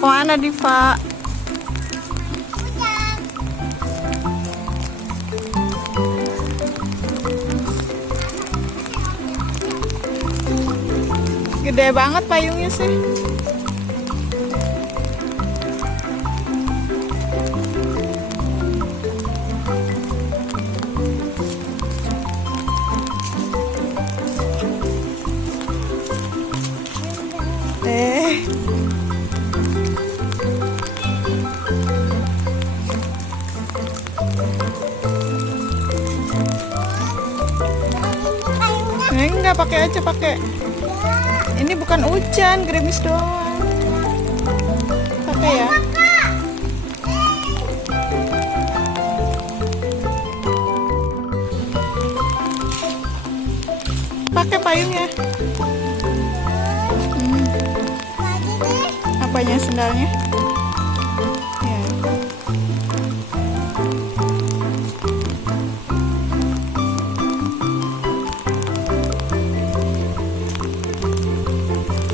kemana, Diva? Gede banget payungnya sih. Enggak, pakai aja pakai. Ini bukan hujan, gerimis doang. Pakai ya. Pakai payungnya. Apanya, sendalnya? Ya.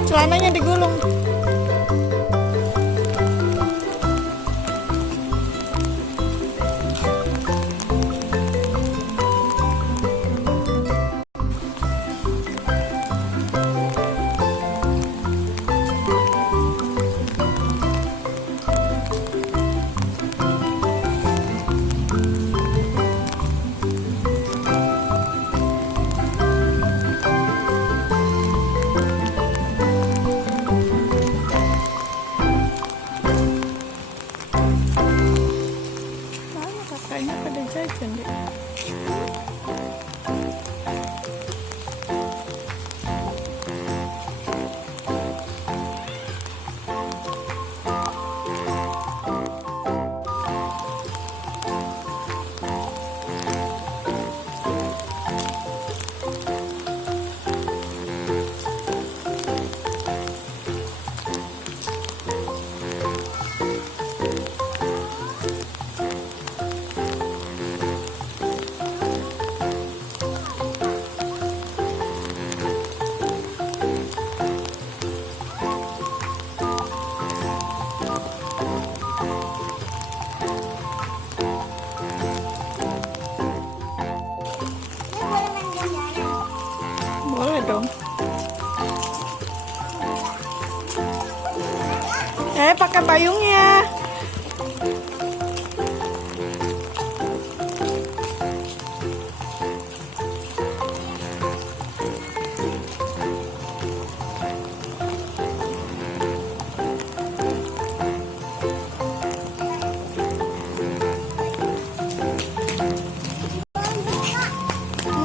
Celananya digulung. Kayaknya pada jajan deh. Boleh dong. Pakai payungnya.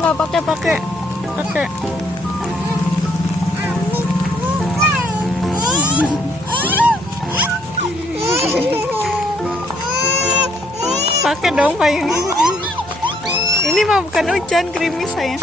Enggak, pakai. Pakai dong payungnya. Ini mah bukan hujan, gerimis sayang.